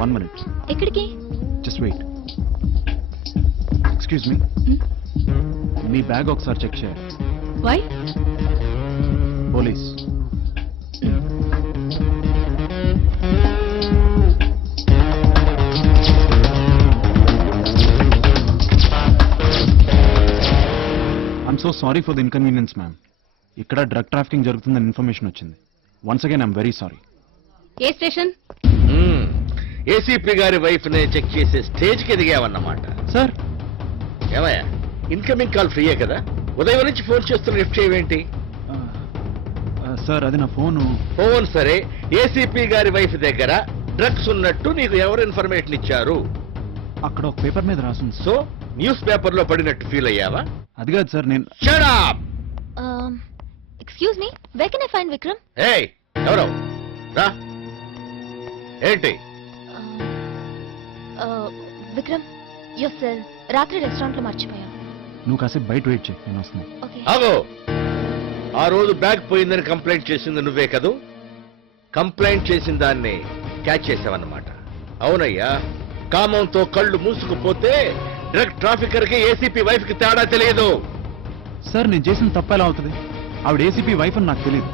1 minute. ఎక్కడికి? Just wait. Excuse me. మీ bag ఒకసారి చెక్ చేయాలి. Why? Police. I'm so sorry for the inconvenience ma'am. ఇక్కడ drug trafficking జరుగుతుందని ఇన్ఫర్మేషన్ వచ్చింది. Once again I'm very sorry. ఏ స్టేషన్? ఏసీపీ గారి వైఫ్ ని చెక్ చేసే స్టేజ్ కి ఎదిగావన్నమాట. సార్ ఏమయ్యా, ఇన్కమింగ్ కాల్ ఫ్రీయే కదా, ఉదయం నుంచి ఫోన్ చేస్తున్న లిఫ్ట్ చేయవేంటి? సార్ అది నా ఫోను. ఫోన్ సరే, ఏసీపీ గారి వైఫ్ దగ్గర డ్రగ్స్ ఉన్నట్టు నీకు ఎవరు ఇన్ఫర్మేషన్ ఇచ్చారు? అక్కడ ఒక పేపర్ మీద రాసింది. సో న్యూస్ పేపర్ లో పడినట్టు ఫీల్ అయ్యావా? అది కాదు సార్, నేను Shut up! Excuse me, where can I find Vikram? ఏయ్, ఎవరు రా? ఏంటి? విక్రమ్, యువర్ సెల్ రాత్రి రెస్టారెంట్ లో మర్చిపోయాం. నువ్వు కాసేపు బయట వెయిట్ చేయి, నేను వస్తున్నాను. ఓకే. ఆగో, ఆ రోజు బ్యాగ్ పోయిందని కంప్లైంట్ చేసింది నువ్వే కదూ? కంప్లైంట్ చేసిన దాన్ని క్యాచ్ చేసావన్నమాట. అవునయ్యా, కామంతో కళ్ళు మూసుకుపోతే డ్రగ్ ట్రాఫికర్ కి ఏసీపీ వైఫ్ కి తేడా తెలియదు. సార్ నేను చేసిన తప్పు ఎలా అవుతుంది? ఆవిడ ఏసీపీ వైఫ్ అని నాకు తెలియదు.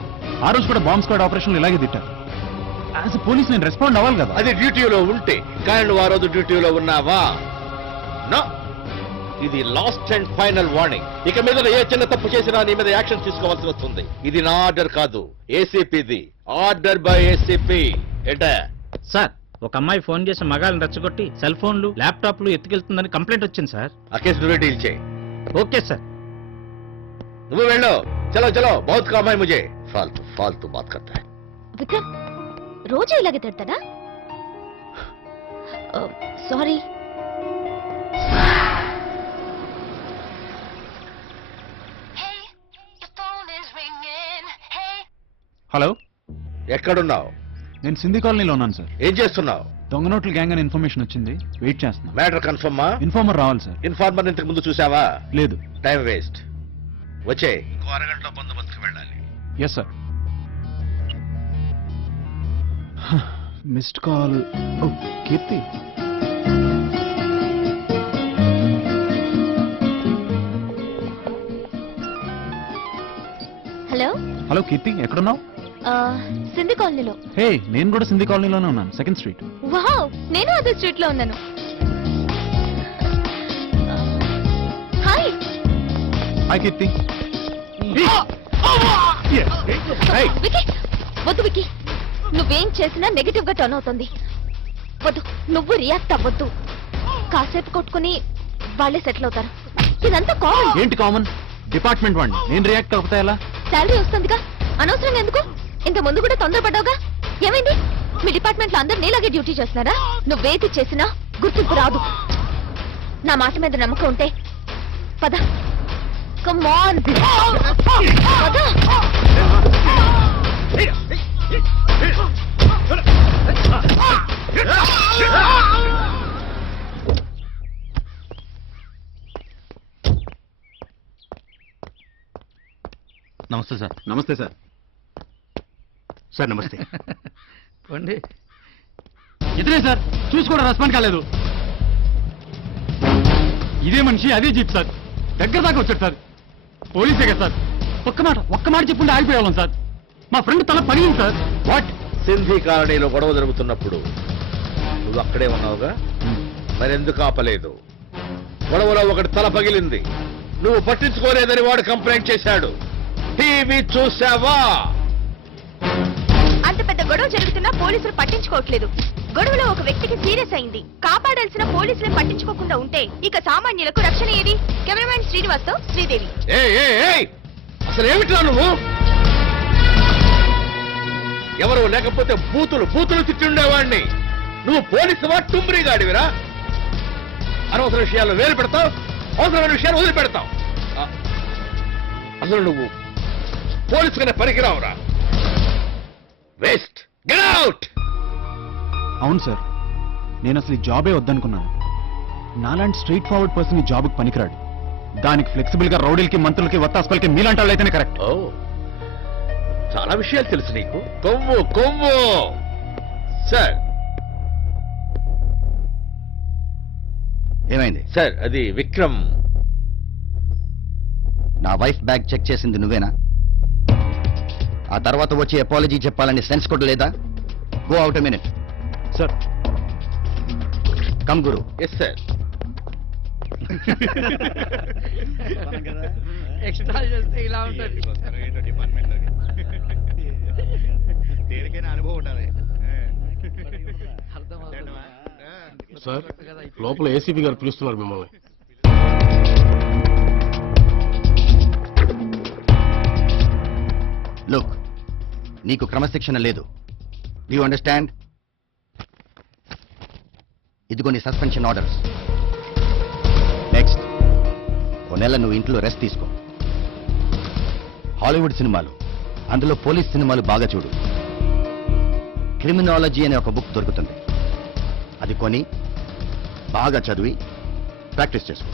ఆ రోజు కూడా బాంబ్ స్క్వాడ్ ఆపరేషన్లు ఇలాగే తిట్టారు. యాజ్ ఎ పోలీస్ నేను రెస్పాండ్ అవ్వాలి కదా. అది డ్యూటీలో ఉంటే, కానీ నువ్వు ఆ రోజు డ్యూటీలో ఉన్నావా? నో, ఇది లాస్ట్ అండ్ ఫైనల్ వార్నింగ్. ఇక మీద ఏ చిన్న తప్పు చేసినా నీ మీద యాక్షన్ తీసుకోవాల్సి వస్తుంది. ఇది నా ఆర్డర్ కాదు, ఏసీపీది. Order by ACP. ఏంటా సార్, ఒక అమ్మాయి ఫోన్ చేసి మగాళ్ళని రెచ్చగొట్టి సెల్ ఫోన్లు ల్యాప్టాప్లు ఎత్తుకెళ్తుందని కంప్లైంట్ వచ్చింది సార్. ఆ కేసు నువ్వే డీల్ చేయి. Okay sir. నువ్వు వెళ్ళు. చలో చలో, బహుత్ కామ్ హై ముझे. फालतू फालतू बात करता है. విక్రమ్ రోజు ఇలాగే తిడతాడా? సారీ. హలో, ఎక్కడున్నావు? నేను సింధీ కాలనీలో ఉన్నాను సార్. ఏం చేస్తున్నావు? దొంగ నోట్ల గ్యాంగ్ అని ఇన్ఫర్మేషన్ వచ్చింది, వెయిట్ చేస్తున్నా. మ్యాటర్ కన్ఫర్మా? ఇన్ఫార్మర్ రావాలి సార్. ఇన్ఫార్మర్ ఇంతకు ముందు చూసావా? లేదు. Time waste. వచ్చే ఇంకో అరగంటలో బందోబస్తుకు వెళ్ళాలి. Yes sir. Missed call. ఓ కీర్తి. హలో. హలో కీర్తి, ఎక్కడున్నావు? సింధీ కాలనీలో. హే, నేను కూడా సింధీ కాలనీలోనే ఉన్నాను, 2nd స్ట్రీట్. వావ్, నేను అదే స్ట్రీట్ లో ఉన్నాను. హాయ్. హాయ్ కీర్తి. వికీ, వద్దు వికీ, నువ్వేం చేసినా నెగటివ్ గా టర్న్ అవుతుంది. వద్దు, నువ్వు రియాక్ట్ అవ్వద్దు. కాసేపు కొట్టుకుని వాళ్ళే సెటిల్ అవుతారు. ఇదంతా కామన్. ఏంటి కామన్? డిపార్ట్మెంట్ వాడిని నేను రియాక్ట్ అవుతా ఎలా? శాలరీ వస్తుందిగా, అనవసరంగా ఎందుకు? ఇంత ముందు కూడా తొందరపడ్డావుగా. ఏమైంది? మీ డిపార్ట్మెంట్ లో అందరు నీలాగే డ్యూటీ చేస్తున్నారా? నువ్వేది చేసినా గుర్తింపు రాదు. నా మాట మీద నమ్మకం ఉంటే పద. కమ్ ఆన్, పద. నమస్తే సార్. నమస్తే సార్. సార్ నమస్తే. పోండి. ఇతనే సార్, చూసి కూడా రెస్పాండ్ కాలేదు. ఇదే మనిషి, అదే జీప్ సార్. దగ్గర దాకా వచ్చాడు సార్. పోలీసే కదా సార్. ఒక్క మాట చెప్పుంటే ఆగిపోయేవాళ్ళం సార్. మా ఫ్రెండ్ తల పగిలింది సార్. వాట్? సింధీ కాలనీలో గొడవ జరుగుతున్నప్పుడు నువ్వు అక్కడే ఉన్నావుగా, మరెందుకు ఆపలేదు? గొడవలో ఒకటి తల పగిలింది, నువ్వు పట్టించుకోలేదని వాడు కంప్లైంట్ చేశాడు. టీవీ చూసావా? అంత పెద్ద గొడవ జరుగుతున్నా పోలీసులు పట్టించుకోవట్లేదు. గొడవలో ఒక వ్యక్తికి సీరియస్ అయింది. కాపాడాల్సిన పోలీసులే పట్టించుకోకుండా ఉంటే ఇక సామాన్యులకు రక్షణ ఏది? కెమెరామెన్ శ్రీనివాస్ తో శ్రీదేవి. అసలు ఏమిట్రా నువ్వు? ఎవరు లేకపోతే బూతులు తిట్టుండేవాడిని. నువ్వు పోలీసువా, టుంబ్రీ గాడివిరా? అనవసర విషయాల్లో వేలు పెడతావు, అవసరమైన విషయాలు వదిలిపెడతావు. అసలు నువ్వు పోలీసుగానే పనికిరావురా. వేస్ట్. Get out. అవును సార్, నేను అసలు ఈ జాబే వద్దనుకున్నాను. నాలాంటి స్ట్రైట్ ఫార్వర్డ్ పర్సన్ ఈ జాబ్కి పనికిరాడు. దానికి ఫ్లెక్సిబుల్ గా రౌడీలకి, మంత్రులకి, వత్తాసుపల్కి మీలాంటి వాళ్ళు అయితేనే కరెక్ట్. ఓ, చాలా విషయాలు తెలుసు నీకు. కొవ్వు. సార్, ఏమైంది? సార్ అది విక్రమ్. నా వైఫ్ బ్యాగ్ చెక్ చేసింది నువ్వేనా? ఆ తర్వాత వచ్చి అపాలజీ చెప్పాలని సెన్స్ కూడా లేదా? Go out a minute. Sir come గురు. Yes sir. ఎక్స్ట్రా చేస్తే ఇలా ఉంటుంది. దేనికైనా అనుభవం ఉండాలి. సార్ లోపల ఏసీపీ గారు పిలుస్తున్నారు మిమ్మల్ని. లుక్, నీకు క్రమశిక్షణ లేదు. You understand? ఇదిగో నీ సస్పెన్షన్ ఆర్డర్స్. నెక్స్ట్ ఓ నెల నువ్వు ఇంట్లో రెస్ట్ తీసుకో. హాలీవుడ్ సినిమాలు, అందులో పోలీస్ సినిమాలు బాగా చూడు. క్రిమినాలజీ అనే ఒక బుక్ దొరుకుతుంది, అది కొని బాగా చదివి ప్రాక్టీస్ చేసుకో.